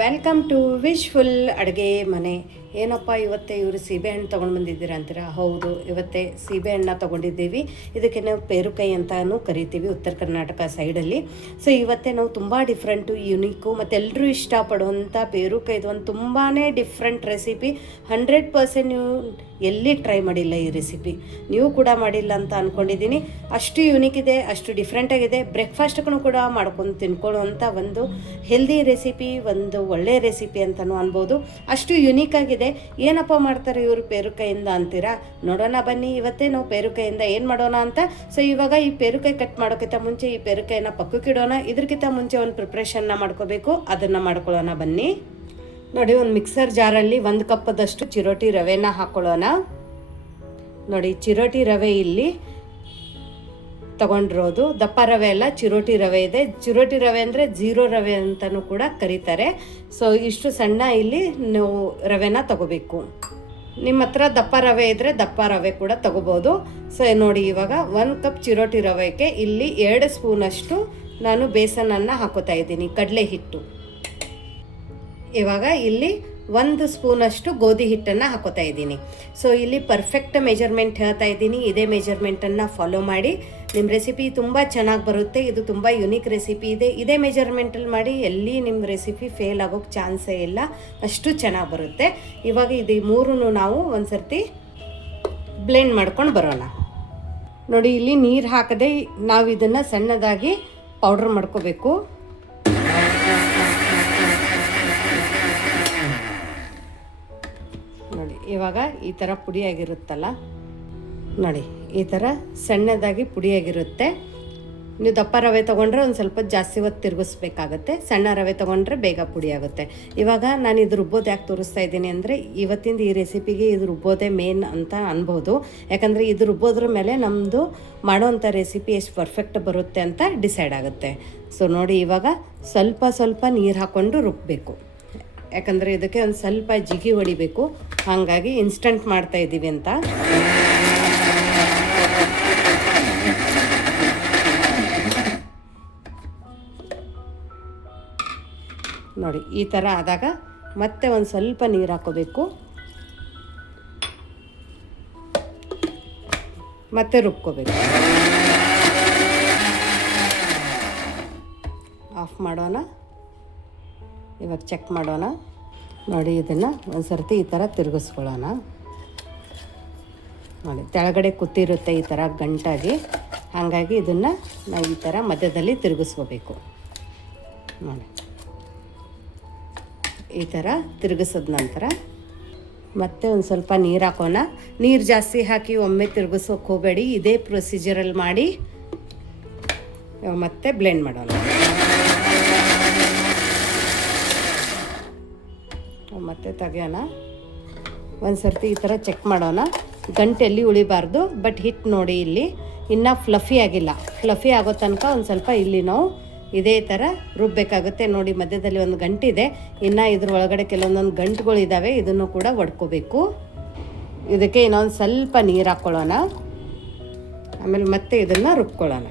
Welcome to wishful ಅಡುಗೆ ಮನೆ. ಏನಪ್ಪ ಇವತ್ತೇ ಇವರು ಸೀಬೆಹಣ್ಣು ತೊಗೊಂಡು ಬಂದಿದ್ದೀರಾ ಅಂತೀರಾ? ಹೌದು, ಇವತ್ತೇ ಸೀಬೆಹಣ್ಣು ತೊಗೊಂಡಿದ್ದೀವಿ. ಇದಕ್ಕೆ ನಾವು ಪೇರುಕಾಯಿ ಅಂತಲೂ ಕರಿತೀವಿ ಉತ್ತರ ಕರ್ನಾಟಕ ಸೈಡಲ್ಲಿ. ಸೊ ಇವತ್ತೇ ನಾವು ತುಂಬ ಡಿಫ್ರೆಂಟು, ಯುನೀಕು ಮತ್ತು ಎಲ್ಲರೂ ಇಷ್ಟಪಡುವಂಥ ಪೇರುಕಾಯಿದು ಒಂದು ತುಂಬಾ ಡಿಫ್ರೆಂಟ್ ರೆಸಿಪಿ. 100% ನೀವು ಎಲ್ಲಿ ಟ್ರೈ ಮಾಡಿಲ್ಲ ಈ ರೆಸಿಪಿ, ನೀವು ಕೂಡ ಮಾಡಿಲ್ಲ ಅಂತ ಅಂದ್ಕೊಂಡಿದ್ದೀನಿ. ಅಷ್ಟು ಯುನೀಕ್ ಇದೆ, ಅಷ್ಟು ಡಿಫ್ರೆಂಟಾಗಿದೆ. ಬ್ರೇಕ್ಫಾಸ್ಟ್ಗೂ ಕೂಡ ಮಾಡ್ಕೊಂಡು ತಿನ್ಕೊಳ್ಳುವಂಥ ಒಂದು ಹೆಲ್ದಿ ರೆಸಿಪಿ, ಒಂದು ಒಳ್ಳೆಯ ರೆಸಿಪಿ ಅಂತಲೂ ಅನ್ಬೋದು. ಅಷ್ಟು ಯುನೀಕಾಗಿದೆ. ಏನಪ್ಪ ಮಾಡ್ತಾರೆ ಇವರು ಪೇರುಕಾಯಿಂದ ಅಂತೀರಾ? ನೋಡೋಣ ಬನ್ನಿ. ಇವತ್ತೇ ನಾವು ಪೇರುಕಾಯಿಂದ ಏನು ಮಾಡೋಣ ಅಂತ. ಸೊ ಇವಾಗ ಈ ಪೇರುಕಾಯಿ ಕಟ್ ಮಾಡೋಕ್ಕಿಂತ ಮುಂಚೆ ಈ ಪೇರುಕಾಯಿನ ಪಕ್ಕಕ್ಕಿಡೋಣ. ಇದಕ್ಕಿಂತ ಮುಂಚೆ ಒಂದು ಪ್ರಿಪ್ರೇಷನ್ನ ಮಾಡ್ಕೋಬೇಕು, ಅದನ್ನು ಮಾಡ್ಕೊಳ್ಳೋಣ ಬನ್ನಿ. ನೋಡಿ, ಒಂದು ಮಿಕ್ಸರ್ ಜಾರಲ್ಲಿ 1 ಕಪ್ಪದಷ್ಟು ಚಿರೋಟಿ ರವೆನ ಹಾಕ್ಕೊಳ್ಳೋಣ. ನೋಡಿ, ಚಿರೋಟಿ ರವೆ ಇಲ್ಲಿ ತಗೊಂಡಿರೋದು ದಪ್ಪ ರವೆ ಅಲ್ಲ, ಚಿರೋಟಿ ರವೆ ಇದೆ. ಚಿರೋಟಿ ರವೆ ಅಂದರೆ 0 ರವೆ ಅಂತಲೂ ಕೂಡ ಕರೀತಾರೆ. ಸೊ ಇಷ್ಟು ಸಣ್ಣ ಇಲ್ಲಿ ನೀವು ರವೆನ ತಗೋಬೇಕು. ನಿಮ್ಮ ಹತ್ರ ದಪ್ಪ ರವೆ ಇದ್ದರೆ ದಪ್ಪ ರವೆ ಕೂಡ ತಗೋಬೋದು. ಸೊ ನೋಡಿ, ಇವಾಗ 1 ಕಪ್ ಚಿರೋಟಿ ರವೆಗೆ ಇಲ್ಲಿ 2 ಸ್ಪೂನಷ್ಟು ನಾನು ಬೇಸನನ್ನು ಹಾಕೋತಾ ಇದ್ದೀನಿ, ಕಡಲೆ ಹಿಟ್ಟು. ಇವಾಗ ಇಲ್ಲಿ 1 ಸ್ಪೂನಷ್ಟು ಗೋಧಿ ಹಿಟ್ಟನ್ನು ಹಾಕೋತಾ ಇದ್ದೀನಿ. ಸೊ ಇಲ್ಲಿ ಪರ್ಫೆಕ್ಟ್ ಮೆಜರ್ಮೆಂಟ್ ಹೇಳ್ತಾ ಇದ್ದೀನಿ. ಇದೇ ಮೆಜರ್ಮೆಂಟನ್ನು ಫಾಲೋ ಮಾಡಿ. ನಿಮ್ಮ ರೆಸಿಪಿ ತುಂಬ ಚೆನ್ನಾಗಿ ಬರುತ್ತೆ. ಇದು ತುಂಬ ಯುನೀಕ್ ರೆಸಿಪಿ ಇದೆ. ಇದೇ ಮೆಜರ್ಮೆಂಟಲ್ಲಿ ಮಾಡಿ, ಎಲ್ಲಿ ನಿಮ್ಮ ರೆಸಿಪಿ ಫೇಲ್ ಆಗೋಕ್ಕೆ ಚಾನ್ಸೇ ಇಲ್ಲ, ಅಷ್ಟು ಚೆನ್ನಾಗಿ ಬರುತ್ತೆ. ಇವಾಗ ಇದು 3 ನಾವು ಒಂದು ಸರ್ತಿ ಬ್ಲೆಂಡ್ ಮಾಡ್ಕೊಂಡು ಬರೋಣ. ನೋಡಿ, ಇಲ್ಲಿ ನೀರು ಹಾಕದೆ ನಾವು ಇದನ್ನು ಸಣ್ಣದಾಗಿ ಪೌಡ್ರ್ ಮಾಡ್ಕೋಬೇಕು. ನೋಡಿ, ಇವಾಗ ಈ ಥರ ಪುಡಿಯಾಗಿರುತ್ತಲ್ಲ, ನೋಡಿ ಈ ಥರ ಸಣ್ಣದಾಗಿ ಪುಡಿಯಾಗಿರುತ್ತೆ. ನೀವು ದಪ್ಪ ರವೆ ತೊಗೊಂಡ್ರೆ ಒಂದು ಸ್ವಲ್ಪ ಜಾಸ್ತಿ ಹೊತ್ತು ತಿರುಗಿಸ್ಬೇಕಾಗತ್ತೆ, ಸಣ್ಣ ರವೆ ತೊಗೊಂಡ್ರೆ ಬೇಗ ಪುಡಿ ಆಗುತ್ತೆ. ಇವಾಗ ನಾನು ಇದು ರುಬ್ಬೋದು ಯಾಕೆ ತೋರಿಸ್ತಾ ಇದ್ದೀನಿ ಅಂದರೆ, ಇವತ್ತಿಂದ ಈ ರೆಸಿಪಿಗೆ ಇದು ರುಬ್ಬೋದೇ ಮೇನ್ ಅಂತ ಅನ್ಬೋದು. ಯಾಕಂದರೆ ಇದು ರುಬ್ಬೋದ್ರ ಮೇಲೆ ನಮ್ಮದು ಮಾಡೋವಂಥ ರೆಸಿಪಿ ಎಷ್ಟು ಪರ್ಫೆಕ್ಟ್ ಬರುತ್ತೆ ಅಂತ ಡಿಸೈಡ್ ಆಗುತ್ತೆ. ಸೊ ನೋಡಿ, ಇವಾಗ ಸ್ವಲ್ಪ ನೀರು ಹಾಕ್ಕೊಂಡು ರುಬ್ಬಬೇಕು. ಯಾಕಂದರೆ ಇದಕ್ಕೆ ಒಂದು ಸ್ವಲ್ಪ ಜಿಗಿ ಹೊಡಿಬೇಕು, ಹಾಗಾಗಿ ಇನ್ಸ್ಟಂಟ್ ಮಾಡ್ತಾ ಇದ್ದೀವಿ ಅಂತ. ನೋಡಿ, ಈ ಥರ ಆದಾಗ ಮತ್ತೆ ಒಂದು ಸ್ವಲ್ಪ ನೀರು ಹಾಕೋಬೇಕು, ಮತ್ತೆ ರುಬ್ಕೋಬೇಕು. ಆಫ್ ಮಾಡೋಣ. ಇವಾಗ ಚೆಕ್ ಮಾಡೋಣ. ನೋಡಿ, ಇದನ್ನು ಒಂದು ಸರ್ತಿ ಈ ಥರ ತಿರುಗಿಸ್ಕೊಳ್ಳೋಣ. ನೋಡಿ, ಕೆಳಗಡೆ ಕೂತಿರುತ್ತೆ ಈ ಥರ ಗಂಟಾಗಿ, ಹಾಗಾಗಿ ಇದನ್ನು ನಾವು ಈ ಥರ ಮಧ್ಯದಲ್ಲಿ ತಿರುಗಿಸ್ಕೋಬೇಕು. ನೋಡಿ, ಈ ಥರ ತಿರುಗಿಸಿದ ನಂತರ ಮತ್ತೆ ಒಂದು ಸ್ವಲ್ಪ ನೀರು ಹಾಕೋಣ. ನೀರು ಜಾಸ್ತಿ ಹಾಕಿ ಒಮ್ಮೆ ತಿರುಗಿಸೋಕೆ ಹೋಗಬೇಡಿ, ಇದೇ ಪ್ರೊಸೀಜರಲ್ಲಿ ಮಾಡಿ. ಮತ್ತೆ ಬ್ಲೆಂಡ್ ಮಾಡೋಣ. ಮತ್ತೆ ತೆಗೆಯೋಣ. ಒಂದು ಸರ್ತಿ ಈ ಥರ ಚೆಕ್ ಮಾಡೋಣ, ಗಂಟು ಎಲ್ಲಿ ಉಳಿಬಾರ್ದು. ಬಟ್ ಹಿಟ್ಟು ನೋಡಿ, ಇಲ್ಲಿ ಇನ್ನೂ ಫ್ಲಫಿ ಆಗಿಲ್ಲ. ಫ್ಲಫಿ ಆಗೋ ತನಕ ಒಂದು ಸ್ವಲ್ಪ ಇಲ್ಲಿ ನಾವು ಇದೇ ಥರ ರುಬ್ಬಬೇಕಾಗುತ್ತೆ. ನೋಡಿ, ಮಧ್ಯದಲ್ಲಿ ಒಂದು ಗಂಟಿದೆ, ಇನ್ನು ಇದ್ರ ಒಳಗಡೆ ಕೆಲವೊಂದೊಂದು ಗಂಟುಗಳಿದ್ದಾವೆ, ಇದನ್ನು ಕೂಡ ಒಡ್ಕೋಬೇಕು. ಇದಕ್ಕೆ ಇನ್ನೊಂದು ಸ್ವಲ್ಪ ನೀರು ಹಾಕ್ಕೊಳ್ಳೋಣ. ಆಮೇಲೆ ಮತ್ತೆ ಇದನ್ನು ರುಬ್ಕೊಳ್ಳೋಣ.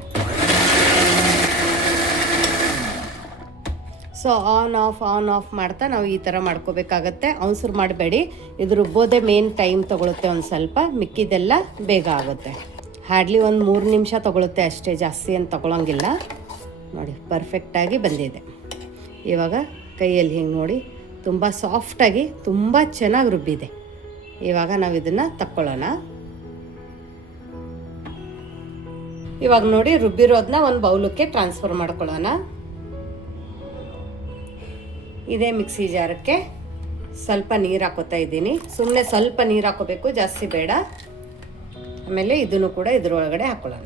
ಸೊ ಆನ್ ಆಫ್ ಮಾಡ್ತಾ ನಾವು ಈ ಥರ ಮಾಡ್ಕೋಬೇಕಾಗತ್ತೆ. ಅವಸರು ಮಾಡಬೇಡಿ, ಇದು ರುಬ್ಬೋದೇ ಮೇನ್ ಟೈಮ್ ತೊಗೊಳುತ್ತೆ. ಒಂದು ಸ್ವಲ್ಪ ಮಿಕ್ಕಿದೆಲ್ಲ ಬೇಗ ಆಗುತ್ತೆ. ಹಾರ್ಡ್ಲಿ ಒಂದು 3 ನಿಮಿಷ ತೊಗೊಳುತ್ತೆ ಅಷ್ಟೇ, ಜಾಸ್ತಿ ಏನು ತೊಗೊಳಂಗಿಲ್ಲ. ನೋಡಿ, ಪರ್ಫೆಕ್ಟಾಗಿ ಬಂದಿದೆ. ಇವಾಗ ಕೈಯಲ್ಲಿ ಹಿಂಗೆ ನೋಡಿ, ತುಂಬ ಸಾಫ್ಟಾಗಿ ತುಂಬ ಚೆನ್ನಾಗಿ ರುಬ್ಬಿದೆ. ಇವಾಗ ನಾವು ಇದನ್ನು ತಕ್ಕೊಳ್ಳೋಣ. ಇವಾಗ ನೋಡಿ, ರುಬ್ಬಿರೋದನ್ನ ಒಂದು ಬೌಲಕ್ಕೆ ಟ್ರಾನ್ಸ್ಫರ್ ಮಾಡ್ಕೊಳ್ಳೋಣ. ಇದೇ ಮಿಕ್ಸಿ ಜಾರಕ್ಕೆ ಸ್ವಲ್ಪ ನೀರು ಹಾಕೋತಾ ಇದ್ದೀನಿ. ಸುಮ್ಮನೆ ಸ್ವಲ್ಪ ನೀರು ಹಾಕೋಬೇಕು, ಜಾಸ್ತಿ ಬೇಡ. ಆಮೇಲೆ ಇದನ್ನು ಕೂಡ ಇದ್ರೊಳಗಡೆ ಹಾಕ್ಕೊಳ್ಳೋಣ.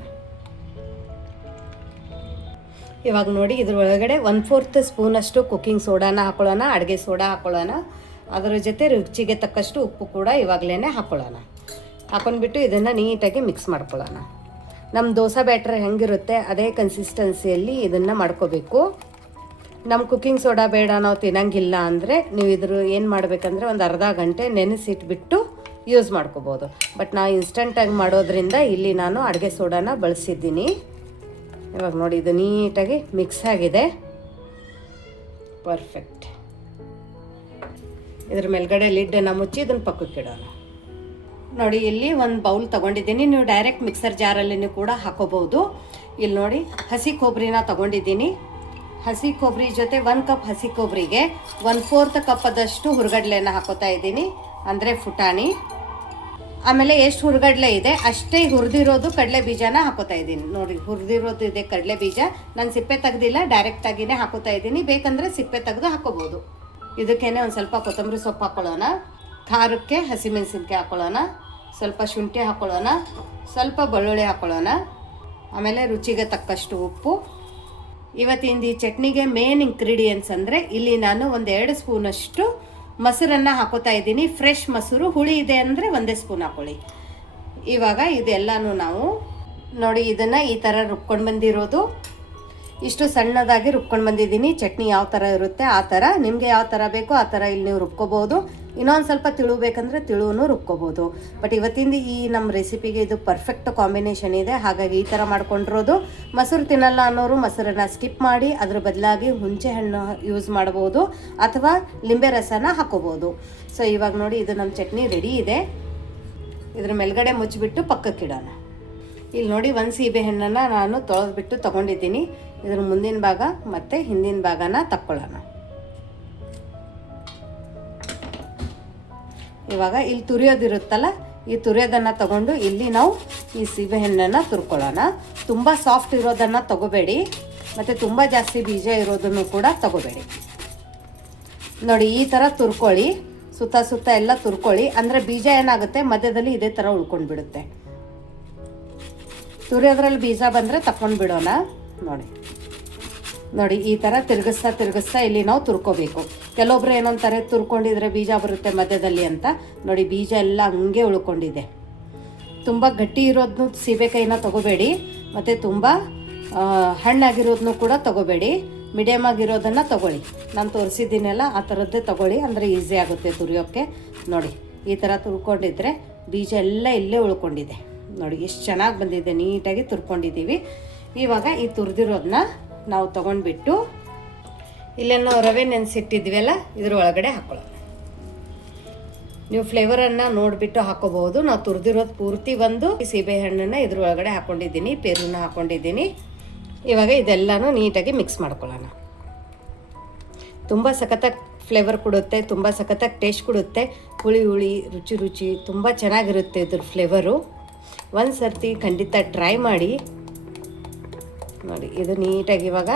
ಇವಾಗ ನೋಡಿ, ಇದ್ರೊಳಗಡೆ 1/4 ಸ್ಪೂನಷ್ಟು ಕುಕ್ಕಿಂಗ್ ಸೋಡಾನ ಹಾಕ್ಕೊಳ್ಳೋಣ, ಅಡುಗೆ ಸೋಡಾ ಹಾಕ್ಕೊಳ್ಳೋಣ. ಅದರ ಜೊತೆ ರುಚಿಗೆ ತಕ್ಕಷ್ಟು ಉಪ್ಪು ಕೂಡ ಇವಾಗಲೇ ಹಾಕ್ಕೊಳ್ಳೋಣ. ಹಾಕೊಂಡ್ಬಿಟ್ಟು ಇದನ್ನು ನೀಟಾಗಿ ಮಿಕ್ಸ್ ಮಾಡ್ಕೊಳ್ಳೋಣ. ನಮ್ಮ ದೋಸೆ ಬ್ಯಾಟ್ರ್ ಹೆಂಗಿರುತ್ತೆ ಅದೇ ಕನ್ಸಿಸ್ಟೆನ್ಸಿಯಲ್ಲಿ ಇದನ್ನು ಮಾಡ್ಕೋಬೇಕು. ನಮ್ಮ ಕುಕ್ಕಿಂಗ್ ಸೋಡಾ ಬೇಡ, ನಾವು ತಿನ್ನಂಗಿಲ್ಲ ಅಂದರೆ ನೀವು ಏನು ಮಾಡಬೇಕಂದ್ರೆ ಒಂದು ಅರ್ಧ ಗಂಟೆ ನೆನೆಸಿಟ್ಬಿಟ್ಟು ಯೂಸ್ ಮಾಡ್ಕೋಬೋದು. ಬಟ್ ನಾವು ಇನ್ಸ್ಟಂಟಾಗಿ ಮಾಡೋದ್ರಿಂದ ಇಲ್ಲಿ ನಾನು ಅಡುಗೆ ಸೋಡಾನ ಬಳಸಿದ್ದೀನಿ. ಇವಾಗ ನೋಡಿ, ಇದು ನೀಟಾಗಿ ಮಿಕ್ಸ್ ಆಗಿದೆ, ಪರ್ಫೆಕ್ಟ್. ಇದ್ರ ಮೇಲ್ಗಡೆ ಲಿಡ್ಡನ್ನು ಮುಚ್ಚಿ ಇದನ್ನು ಪಕ್ಕಕ್ಕೆ ಇಡೋಣ. ನೋಡಿ ಇಲ್ಲಿ ಒಂದು ಬೌಲ್ ತೊಗೊಂಡಿದ್ದೀನಿ. ನೀವು ಡೈರೆಕ್ಟ್ ಮಿಕ್ಸರ್ ಜಾರಲ್ಲಿ ಕೂಡ ಹಾಕೋಬಹುದು. ಇಲ್ಲಿ ನೋಡಿ ಹಸಿ ಕೊಬ್ಬರಿನ ತೊಗೊಂಡಿದ್ದೀನಿ. ಹಸಿ ಕೊಬ್ಬರಿ ಜೊತೆ 1 ಕಪ್ ಹಸಿ ಕೊಬ್ಬರಿಗೆ 1/4 ಕಪ್ ಆದಷ್ಟು ಹುರ್ಗಡ್ಲೆನ ಹಾಕೋತಾ ಇದ್ದೀನಿ, ಅಂದರೆ ಫುಟಾಣಿ. ಆಮೇಲೆ ಎಷ್ಟು ಹುರ್ಗಡ್ಲೆ ಇದೆ ಅಷ್ಟೇ ಹುರಿದಿರೋದು ಕಡಲೆ ಬೀಜನ ಹಾಕೋತಾ ಇದ್ದೀನಿ. ನೋಡಿ ಹುರಿದಿರೋದು ಇದೆ ಕಡಲೆ ಬೀಜ. ನಾನು ಸಿಪ್ಪೆ ತೆಗ್ದಿಲ್ಲ, ಡೈರೆಕ್ಟಾಗಿಯೇ ಹಾಕೋತಾ ಇದ್ದೀನಿ. ಬೇಕಂದರೆ ಸಿಪ್ಪೆ ತೆಗೆದು ಹಾಕೋಬೋದು. ಇದಕ್ಕೇನೆ ಒಂದು ಸ್ವಲ್ಪ ಕೊತ್ತಂಬರಿ ಸೊಪ್ಪು ಹಾಕ್ಕೊಳ್ಳೋಣ. ಖಾರಕ್ಕೆ ಹಸಿಮೆಣಸಿನ್ಕಾಯಿ ಹಾಕ್ಕೊಳ್ಳೋಣ. ಸ್ವಲ್ಪ ಶುಂಠಿ ಹಾಕ್ಕೊಳ್ಳೋಣ. ಸ್ವಲ್ಪ ಬೆಳ್ಳುಳ್ಳಿ ಹಾಕ್ಕೊಳ್ಳೋಣ. ಆಮೇಲೆ ರುಚಿಗೆ ತಕ್ಕಷ್ಟು ಉಪ್ಪು. ಇವತ್ತಿಂದು ಈ ಚಟ್ನಿಗೆ ಮೇನ್ ಇಂಗ್ರೀಡಿಯೆಂಟ್ಸ್ ಅಂದರೆ ಇಲ್ಲಿ ನಾನು 1-2 ಸ್ಪೂನಷ್ಟು ಮೊಸರನ್ನು ಹಾಕೋತಾ ಇದ್ದೀನಿ. ಫ್ರೆಶ್ ಮೊಸರು. ಹುಳಿ ಇದೆ ಅಂದರೆ 1 ಸ್ಪೂನ್ ಹಾಕ್ಕೊಳ್ಳಿ. ಇವಾಗ ಇದೆಲ್ಲನೂ ನಾವು ನೋಡಿ ಇದನ್ನು ಈ ಥರ ರುಬ್ಕೊಂಡು ಬಂದಿರೋದು. ಇಷ್ಟು ಸಣ್ಣದಾಗಿ ರುಬ್ಕೊಂಡು ಬಂದಿದ್ದೀನಿ. ಚಟ್ನಿ ಯಾವ ಥರ ಇರುತ್ತೆ ಆ ಥರ, ನಿಮಗೆ ಯಾವ ಥರ ಬೇಕೋ ಆ ಥರ ಇಲ್ಲಿ ನೀವು ರುಬ್ಕೋಬೋದು. ಇನ್ನೊಂದು ಸ್ವಲ್ಪ ತಿಳು ಬೇಕಂದರೆ ತಿಳುವೂ ರುಬ್ಕೋಬೋದು. ಬಟ್ ಇವತ್ತಿಂದ ಈ ನಮ್ಮ ರೆಸಿಪಿಗೆ ಇದು ಪರ್ಫೆಕ್ಟ್ ಕಾಂಬಿನೇಷನ್ ಇದೆ. ಹಾಗಾಗಿ ಈ ಥರ ಮಾಡ್ಕೊಂಡಿರೋದು. ಮೊಸರು ತಿನ್ನಲ್ಲ ಅನ್ನೋರು ಮೊಸರನ್ನು ಸ್ಕಿಪ್ ಮಾಡಿ ಅದ್ರ ಬದಲಾಗಿ ಹುಣಸೆ ಹಣ್ಣು ಯೂಸ್ ಮಾಡ್ಬೋದು ಅಥವಾ ಲಿಂಬೆ ರಸನ ಹಾಕೋಬೋದು. ಸೊ ಇವಾಗ ನೋಡಿ ಇದು ನಮ್ಮ ಚಟ್ನಿ ರೆಡಿ ಇದೆ. ಇದ್ರ ಮೇಲ್ಗಡೆ ಮುಚ್ಚಿಬಿಟ್ಟು ಪಕ್ಕಕ್ಕಿಡೋಣ. ಇಲ್ಲಿ ನೋಡಿ 1 ಸೀಬೆ ಹಣ್ಣನ್ನು ನಾನು ತೊಳೆದ್ಬಿಟ್ಟು ತೊಗೊಂಡಿದ್ದೀನಿ. ಇದ್ರ ಮುಂದಿನ ಭಾಗ ಮತ್ತು ಹಿಂದಿನ ಭಾಗನ ತಕ್ಕೊಳ್ಳೋಣ. ಇವಾಗ ಇಲ್ಲಿ ತುರಿಯೋದಿರುತ್ತಲ್ಲ, ಈ ತುರಿಯೋದನ್ನು ತಗೊಂಡು ಇಲ್ಲಿ ನಾವು ಈ ಸೀಬೆ ಹಣ್ಣನ್ನು ತುರ್ಕೊಳ್ಳೋಣ. ತುಂಬ ಸಾಫ್ಟ್ ಇರೋದನ್ನು ತಗೋಬೇಡಿ ಮತ್ತು ತುಂಬ ಜಾಸ್ತಿ ಬೀಜ ಇರೋದನ್ನು ಕೂಡ ತಗೋಬೇಡಿ. ನೋಡಿ ಈ ಥರ ತುರ್ಕೊಳ್ಳಿ. ಸುತ್ತ ಸುತ್ತ ಎಲ್ಲ ತುರ್ಕೊಳ್ಳಿ. ಅಂದರೆ ಬೀಜ ಏನಾಗುತ್ತೆ ಮಧ್ಯದಲ್ಲಿ ಇದೇ ಥರ ಉಳ್ಕೊಂಡು ಬಿಡುತ್ತೆ. ತುರಿಯೋದ್ರಲ್ಲಿ ಬೀಜ ಬಂದರೆ ತಕೊಂಡು ಬಿಡೋಣ. ನೋಡಿ ಈ ಥರ ತಿರುಗಿಸ್ತಾ ಇಲ್ಲಿ ನಾವು ತುರ್ಕೋಬೇಕು. ಕೆಲವೊಬ್ರು ಏನಂತಾರೆ ತುರ್ಕೊಂಡಿದ್ರೆ ಬೀಜ ಬರುತ್ತೆ ಮಧ್ಯದಲ್ಲಿ ಅಂತ. ನೋಡಿ ಬೀಜ ಎಲ್ಲ ಹಂಗೆ ಉಳ್ಕೊಂಡಿದೆ. ತುಂಬ ಗಟ್ಟಿ ಇರೋದನ್ನು ಸೀಬೆಕಾಯಿನ ತೊಗೋಬೇಡಿ ಮತ್ತು ತುಂಬ ಹಣ್ಣಾಗಿರೋದನ್ನು ಕೂಡ ತೊಗೋಬೇಡಿ. ಮೀಡಿಯಮ್ ಆಗಿರೋದನ್ನು ತೊಗೊಳ್ಳಿ. ನಾನು ತೋರಿಸಿದ್ದೀನಲ್ಲ ಆ ಥರದ್ದೇ ತೊಗೊಳ್ಳಿ, ಅಂದರೆ ಈಸಿ ಆಗುತ್ತೆ ತುರಿಯೋಕ್ಕೆ. ನೋಡಿ ಈ ಥರ ತುರ್ಕೊಂಡಿದ್ರೆ ಬೀಜ ಎಲ್ಲ ಇಲ್ಲೇ ಉಳ್ಕೊಂಡಿದೆ. ನೋಡಿ ಎಷ್ಟು ಚೆನ್ನಾಗಿ ಬಂದಿದೆ, ನೀಟಾಗಿ ತುರ್ಕೊಂಡಿದ್ದೀವಿ. ಇವಾಗ ಈ ತುರಿದಿರೋದನ್ನ ನಾವು ತೊಗೊಂಡ್ಬಿಟ್ಟು ಇಲ್ಲೇನೋ ರವೆ ನೆನೆಸಿಟ್ಟಿದ್ವಲ್ಲ ಇದ್ರ ಒಳಗಡೆ ಹಾಕ್ಕೊಳ್ಳೋಣ. ನೀವು ಫ್ಲೇವರನ್ನು ನೋಡಿಬಿಟ್ಟು ಹಾಕೋಬಹುದು. ನಾವು ತುರಿದಿರೋದು ಪೂರ್ತಿ ಒಂದು ಸೀಬೆ ಹಣ್ಣನ್ನು ಇದ್ರ ಒಳಗಡೆ ಹಾಕ್ಕೊಂಡಿದ್ದೀನಿ, ಪೇರುನ ಹಾಕ್ಕೊಂಡಿದ್ದೀನಿ. ಇವಾಗ ಇದೆಲ್ಲನೂ ನೀಟಾಗಿ ಮಿಕ್ಸ್ ಮಾಡ್ಕೊಳ್ಳೋಣ. ತುಂಬ ಸಖತ್ತಾಗಿ ಫ್ಲೇವರ್ ಕೊಡುತ್ತೆ, ತುಂಬ ಸಖತ್ತಾಗಿ ಟೇಸ್ಟ್ ಕೊಡುತ್ತೆ. ಹುಳಿ ರುಚಿ ತುಂಬ ಚೆನ್ನಾಗಿರುತ್ತೆ ಇದ್ರ ಫ್ಲೇವರು. ಒಂದು ಸರ್ತಿ ಖಂಡಿತ ಟ್ರೈ ಮಾಡಿ. ನೋಡಿ ಇದು ನೀಟಾಗಿ ಇವಾಗ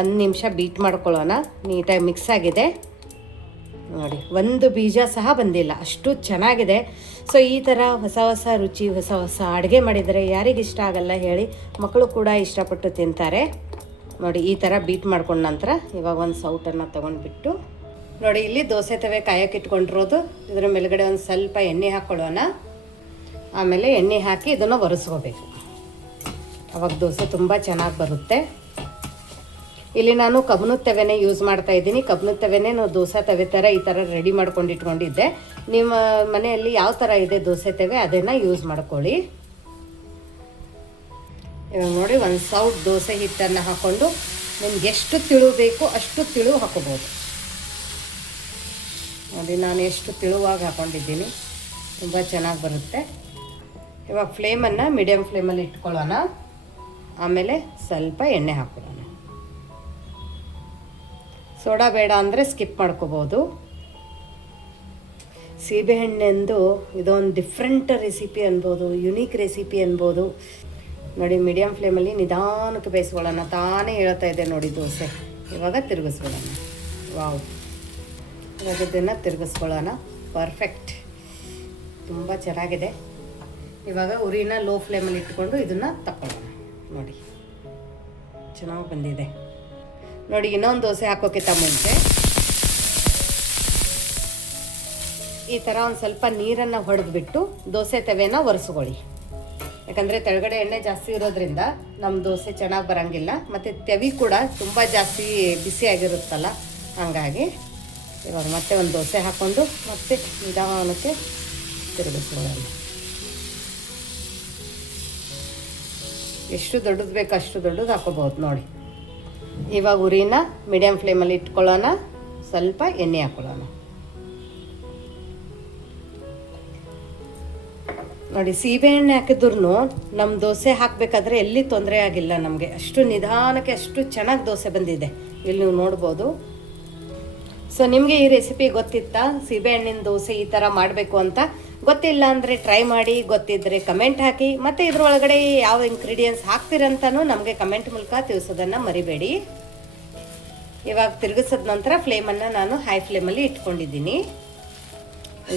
1 ನಿಮಿಷ ಬೀಟ್ ಮಾಡ್ಕೊಳ್ಳೋಣ. ನೀಟಾಗಿ ಮಿಕ್ಸ್ ಆಗಿದೆ. ನೋಡಿ ಒಂದು ಬೀಜ ಸಹ ಬಂದಿಲ್ಲ, ಅಷ್ಟು ಚೆನ್ನಾಗಿದೆ. ಸೊ ಈ ಥರ ಹೊಸ ರುಚಿ ಹೊಸ ಅಡುಗೆ ಮಾಡಿದರೆ ಯಾರಿಗಿಷ್ಟ ಆಗಲ್ಲ ಹೇಳಿ? ಮಕ್ಕಳು ಕೂಡ ಇಷ್ಟಪಟ್ಟು ತಿಂತಾರೆ. ನೋಡಿ ಈ ಥರ ಬೀಟ್ ಮಾಡ್ಕೊಂಡ ನಂತರ ಇವಾಗ ಒಂದು ಸೌಟನ್ನು ತೊಗೊಂಡ್ಬಿಟ್ಟು ನೋಡಿ ಇಲ್ಲಿ ದೋಸೆ ತವೆ ಕಾಯಕ್ಕೆ ಇಟ್ಕೊಂಡಿರೋದು. ಇದರ ಮೇಲ್ಗಡೆ ಒಂದು ಸ್ವಲ್ಪ ಎಣ್ಣೆ ಹಾಕ್ಕೊಳ್ಳೋಣ. ಆಮೇಲೆ ಎಣ್ಣೆ ಹಾಕಿ ಇದನ್ನು ಒರೆಸ್ಕೋಬೇಕು. ಅವಾಗ ದೋಸೆ ತುಂಬ ಚೆನ್ನಾಗಿ ಬರುತ್ತೆ. ಇಲ್ಲಿ ನಾನು ಕಬ್ಬಿಣದ ತವೆನೇ ಯೂಸ್ ಮಾಡ್ತಾ ಇದ್ದೀನಿ. ಕಬ್ಬಿಣದ ತವೆನೇ ನಾವು ದೋಸೆ ತವೆ ಥರ ಈ ಥರ ರೆಡಿ ಮಾಡ್ಕೊಂಡು ಇಟ್ಕೊಂಡಿದ್ದೆ. ನಿಮ್ಮ ಮನೆಯಲ್ಲಿ ಯಾವ ಥರ ಇದೆ ದೋಸೆ ತವೆ ಅದನ್ನು ಯೂಸ್ ಮಾಡ್ಕೊಳ್ಳಿ. ಇವಾಗ ನೋಡಿ ಒಂದು ಸೌಟ್ ದೋಸೆ ಹಿಟ್ಟನ್ನು ಹಾಕ್ಕೊಂಡು ನಿಮ್ಗೆ ಎಷ್ಟು ತಿಳು ಬೇಕು ಅಷ್ಟು ತಿಳು ಹಾಕೋಬೋದು. ನೋಡಿ ನಾನು ಎಷ್ಟು ತಿಳುವಾಗಿ ಹಾಕ್ಕೊಂಡಿದ್ದೀನಿ, ತುಂಬ ಚೆನ್ನಾಗಿ ಬರುತ್ತೆ. ಇವಾಗ ಫ್ಲೇಮನ್ನು ಮೀಡಿಯಮ್ ಫ್ಲೇಮಲ್ಲಿ ಇಟ್ಕೊಳ್ಳೋಣ. ಆಮೇಲೆ ಸ್ವಲ್ಪ ಎಣ್ಣೆ ಹಾಕ್ಕೊಳ್ಳೋಣ. ಸೋಡಾ ಬೇಡ ಅಂದರೆ ಸ್ಕಿಪ್ ಮಾಡ್ಕೋಬೋದು. ಸೀಬೆಹಣ್ಣೆಂದು ಇದೊಂದು ಡಿಫ್ರೆಂಟ್ ರೆಸಿಪಿ ಅನ್ಬೋದು, ಯುನೀಕ್ ರೆಸಿಪಿ ಅನ್ಬೋದು. ನೋಡಿ ಮೀಡಿಯಮ್ ಫ್ಲೇಮಲ್ಲಿ ನಿಧಾನಕ್ಕೆ ಬೇಯಿಸ್ಕೊಳ್ಳೋಣ. ತಾನೇ ಹೇಳ್ತಾ ಇದೆ ನೋಡಿ ದೋಸೆ. ಇವಾಗ ತಿರುಗಿಸ್ಕೊಳ್ಳೋಣ. ವಾವ್, ಇವಾಗ ಇದನ್ನು ತಿರುಗಿಸ್ಕೊಳ್ಳೋಣ. ಪರ್ಫೆಕ್ಟ್, ತುಂಬ ಚೆನ್ನಾಗಿದೆ. ಇವಾಗ ಉರಿನ ಲೋ ಫ್ಲೇಮಲ್ಲಿ ಇಟ್ಕೊಂಡು ಇದನ್ನು ತಕ್ಕೊಳ್ಳೋಣ. ನೋಡಿ ಚೆನ್ನಾಗಿ ಬಂದಿದೆ. ನೋಡಿ ಇನ್ನೊಂದು ದೋಸೆ ಹಾಕೋಕ್ಕಿಂತ ಮುಂಚೆ ಈ ಥರ ಒಂದು ಸ್ವಲ್ಪ ನೀರನ್ನು ಹೊಡೆದ್ಬಿಟ್ಟು ದೋಸೆ ತವೆನ ಒರೆಸ್ಕೊಳ್ಳಿ. ಯಾಕಂದರೆ ತೆಳಗಡೆ ಎಣ್ಣೆ ಜಾಸ್ತಿ ಇರೋದ್ರಿಂದ ನಮ್ಮ ದೋಸೆ ಚೆನ್ನಾಗಿ ಬರೋಂಗಿಲ್ಲ. ಮತ್ತು ತವಿ ಕೂಡ ತುಂಬ ಜಾಸ್ತಿ ಬಿಸಿಯಾಗಿರುತ್ತಲ್ಲ, ಹಾಗಾಗಿ ಇವಾಗ ಮತ್ತೆ ಒಂದು ದೋಸೆ ಹಾಕ್ಕೊಂಡು ಮತ್ತೆ ನಿಧಾನಕ್ಕೆ ತಿರುಗಿಸ್ಕೊಳ್ಳೋಣ. ಎಷ್ಟು ದೊಡ್ಡದು ಬೇಕು ಅಷ್ಟು ದೊಡ್ಡದು ಹಾಕೋಬಹುದು. ನೋಡಿ ಇವಾಗ ಉರಿನ ಮೀಡಿಯಮ್ ಫ್ಲೇಮಲ್ಲಿ ಇಟ್ಕೊಳ್ಳೋಣ. ಸ್ವಲ್ಪ ಎಣ್ಣೆ ಹಾಕ್ಕೊಳ್ಳೋಣ. ನೋಡಿ ಸೀಬೆಹಣ್ಣು ಹಾಕಿದ್ರು ನಮ್ಮ ದೋಸೆ ಹಾಕಬೇಕಾದ್ರೆ ಎಲ್ಲಿ ತೊಂದರೆ ಆಗಿಲ್ಲ ನಮಗೆ. ಅಷ್ಟು ನಿಧಾನಕ್ಕೆ ಅಷ್ಟು ಚೆನ್ನಾಗಿ ದೋಸೆ ಬಂದಿದೆ, ಇಲ್ಲಿ ನೀವು ನೋಡ್ಬೋದು. ಸೊ ನಿಮಗೆ ಈ ರೆಸಿಪಿ ಗೊತ್ತಿತ್ತಾ, ಸೀಬೆಹಣ್ಣಿನ ದೋಸೆ ಈ ಥರ ಮಾಡಬೇಕು ಅಂತ? ಗೊತ್ತಿಲ್ಲ ಅಂದರೆ ಟ್ರೈ ಮಾಡಿ, ಗೊತ್ತಿದ್ದರೆ ಕಮೆಂಟ್ ಹಾಕಿ, ಮತ್ತು ಇದ್ರೊಳಗಡೆ ಯಾವ ಇಂಗ್ರೀಡಿಯೆಂಟ್ಸ್ ಹಾಕ್ತೀರಂತನೂ ನಮಗೆ ಕಮೆಂಟ್ ಮೂಲಕ ತಿಳಿಸೋದನ್ನು ಮರಿಬೇಡಿ. ಇವಾಗ ತಿರುಗಿಸಿದ ನಂತರ ಫ್ಲೇಮನ್ನು ನಾನು ಹೈ ಫ್ಲೇಮಲ್ಲಿ ಇಟ್ಕೊಂಡಿದ್ದೀನಿ.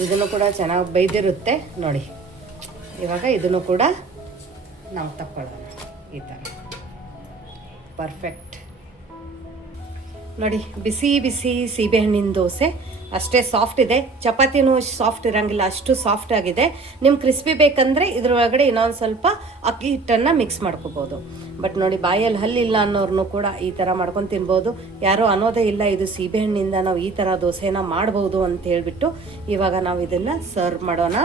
ಇದನ್ನು ಕೂಡ ಚೆನ್ನಾಗಿ ಬೈದಿರುತ್ತೆ ನೋಡಿ. ಇವಾಗ ಇದನ್ನು ಕೂಡ ನಾವು ತಕ್ಕೊಳ್ಳೋಣ ಈ ಥರ. ಪರ್ಫೆಕ್ಟ್ ನೋಡಿ, ಬಿಸಿ ಬಿಸಿ ಸೀಬೆಹಣ್ಣಿನ ದೋಸೆ ಅಷ್ಟೇ ಸಾಫ್ಟ್ ಇದೆ. ಚಪಾತಿನೂ ಸಾಫ್ಟ್ ಇರೋಂಗಿಲ್ಲ, ಅಷ್ಟು ಸಾಫ್ಟ್ ಆಗಿದೆ. ನಿಮ್ಮ ಕ್ರಿಸ್ಪಿ ಬೇಕಂದರೆ ಇದ್ರೊಳಗಡೆ ಇನ್ನೊಂದು ಸ್ವಲ್ಪ ಅಕ್ಕಿ ಹಿಟ್ಟನ್ನು ಮಿಕ್ಸ್ ಮಾಡ್ಕೋಬೋದು. ಬಟ್ ನೋಡಿ, ಬಾಯಲ್ಲಿ ಹಲ್ಲಿಲ್ಲ ಅನ್ನೋರ್ನು ಕೂಡ ಈ ಥರ ಮಾಡ್ಕೊಂಡು ತಿನ್ಬೋದು. ಯಾರೂ ಅನ್ನೋದೇ ಇಲ್ಲ ಇದು ಸೀಬೆಹಣ್ಣಿಂದ ನಾವು ಈ ಥರ ದೋಸೆನ ಮಾಡ್ಬೋದು ಅಂತ ಹೇಳ್ಬಿಟ್ಟು ಇವಾಗ ನಾವು ಇದನ್ನು ಸರ್ವ್ ಮಾಡೋಣ.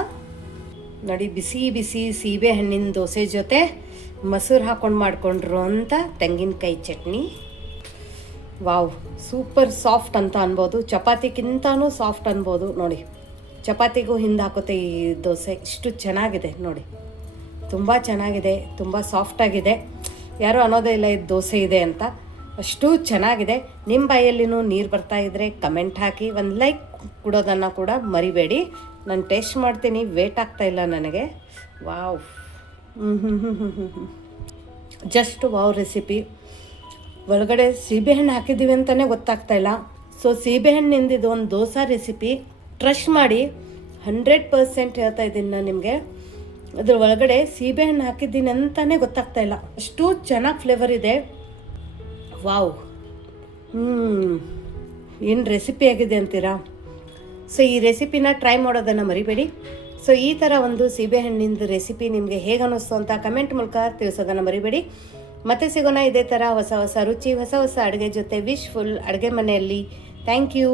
ನೋಡಿ, ಬಿಸಿ ಬಿಸಿ ಸೀಬೆಹಣ್ಣಿನ ದೋಸೆ ಜೊತೆ ಮೊಸರು ಹಾಕ್ಕೊಂಡು ಮಾಡಿಕೊಂಡ್ರು ಅಂತ ತೆಂಗಿನಕಾಯಿ ಚಟ್ನಿ. ವಾವ್, ಸೂಪರ್ ಸಾಫ್ಟ್ ಅಂತ ಅನ್ಬೋದು, ಚಪಾತಿಗಿಂತನೂ ಸಾಫ್ಟ್ ಅನ್ಬೋದು. ನೋಡಿ, ಚಪಾತಿಗೂ ಹಿಂದೆ ಹಾಕೋತೆ ಈ ದೋಸೆ. ಇಷ್ಟು ಚೆನ್ನಾಗಿದೆ ನೋಡಿ, ತುಂಬ ಚೆನ್ನಾಗಿದೆ, ತುಂಬ ಸಾಫ್ಟಾಗಿದೆ. ಯಾರೂ ಅನ್ನೋದೇ ಇಲ್ಲ ಇದು ದೋಸೆ ಇದೆ ಅಂತ, ಅಷ್ಟು ಚೆನ್ನಾಗಿದೆ. ನಿಮ್ಮ ಬಾಯಲ್ಲಿನೂ ನೀರು ಬರ್ತಾ ಇದ್ದರೆ ಕಮೆಂಟ್ ಹಾಕಿ, ಒಂದು ಲೈಕ್ ಕೊಡೋದನ್ನು ಕೂಡ ಮರಿಬೇಡಿ. ನಾನು ಟೇಸ್ಟ್ ಮಾಡ್ತೀನಿ, ವೇಟ್ ಆಗ್ತಾಯಿಲ್ಲ ನನಗೆ. Wow, just wow recipe. ಒಳಗಡೆ ಸೀಬೆಹಣ್ಣು ಹಾಕಿದ್ದೀವಿ ಅಂತಲೇ ಗೊತ್ತಾಗ್ತಾಯಿಲ್ಲ. ಸೊ ಸೀಬೆಹಣ್ಣಿಂದ ಇದು ಒಂದು ದೋಸೆ ರೆಸಿಪಿ, ಟ್ರಸ್ಟ್ ಮಾಡಿ. 100% ಹೇಳ್ತಾ ಇದ್ದೀನಿ ನಾನು ನಿಮಗೆ. ಅದ್ರ ಒಳಗಡೆ ಸೀಬೆಹಣ್ಣು ಹಾಕಿದ್ದೀನಿ ಅಂತಲೇ ಗೊತ್ತಾಗ್ತಾಯಿಲ್ಲ, ಅಷ್ಟು ಚೆನ್ನಾಗಿ ಫ್ಲೇವರ್ ಇದೆ. ವಾವ್, ಏನು ರೆಸಿಪಿ ಆಗಿದೆ ಅಂತೀರಾ? ಸೊ ಈ ರೆಸಿಪಿನ ಟ್ರೈ ಮಾಡೋದನ್ನು ಮರಿಬೇಡಿ. ಸೊ ಈ ಥರ ಒಂದು ಸೀಬೆಹಣ್ಣಿಂದು ರೆಸಿಪಿ ನಿಮಗೆ ಹೇಗೆ ಅನ್ನಿಸ್ತು ಅಂತ ಕಮೆಂಟ್ ಮೂಲಕ ತಿಳಿಸೋದನ್ನು ಮರಿಬೇಡಿ. ಮತ್ತೆ ಸಿಗೋಣ ಇದೇ ಥರ ಹೊಸ ಹೊಸ ರುಚಿ, ಹೊಸ ಹೊಸ ಅಡುಗೆ ಜೊತೆ. ವಿಶ್ಫುಲ್ ಅಡುಗೆ ಮನೆಯಲ್ಲಿ. Thank you.